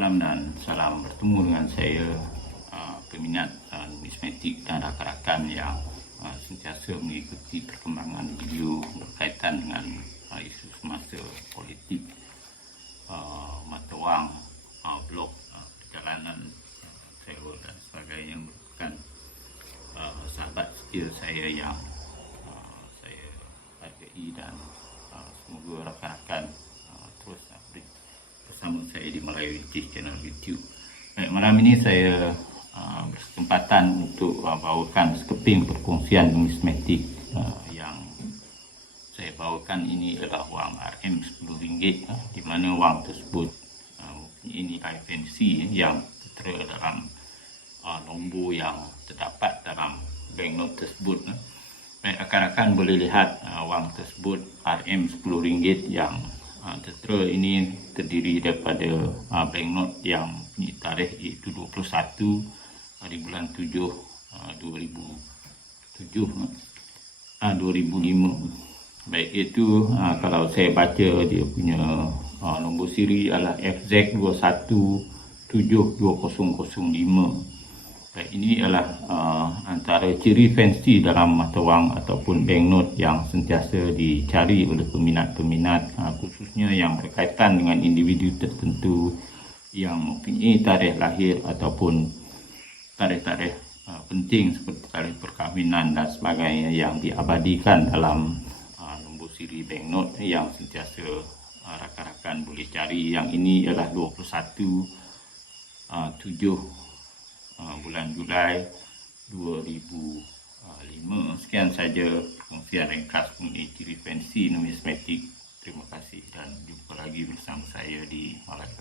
malam dan salam bertemu dengan saya uh, peminat uh, numismatik dan rakan-rakan yang uh, sentiasa mengikuti perkembangan video berkaitan dengan isu semasa politik mata wang uh, perjalanan travel dan sebagainya uh, sahabat setia saya yang saya hargai dan uh, semoga rakan-rakan uh, terus update bersama saya di Melayu Witch channel YouTube. Baik, malam ini saya uh, berkesempatan untuk uh, bawakan sekeping perkongsian numismatik uh, yang saya bawakan ini adalah wang RM RM10 uh, di mana wang tersebut uh, mempunyai nilai fancy yang tertera dalam uh, nombor yang terdapat dalam banknote tersebut. Uh. Baik, rakan-rakan boleh lihat uh, wang tersebut RM10 yang uh, tertera ini terdiri daripada uh, banknote yang punya tarikh iaitu 21 uh, di bulan 7 uh, 2007 uh, 2005 baik itu uh, kalau saya baca dia punya uh, nombor siri adalah FZ21772005 Ini adalah uh, antara ciri fancy dalam mata wang ataupun banknote yang sentiasa dicari oleh peminat-peminat uh, khususnya yang berkaitan dengan individu tertentu yang mempunyai tarikh lahir ataupun tarikh-tarikh uh, penting seperti tarikh perkahwinan dan sebagainya yang diabadikan dalam uh, nombor siri banknote yang sentiasa uh, rakan-rakan boleh cari. Yang ini ialah 21 uh, 7 Uh, bulan Julai 2005. Sekian saja perkongsian ringkas mengenai ciri fancy numismatik. Terima kasih dan jumpa lagi bersama saya di Malacca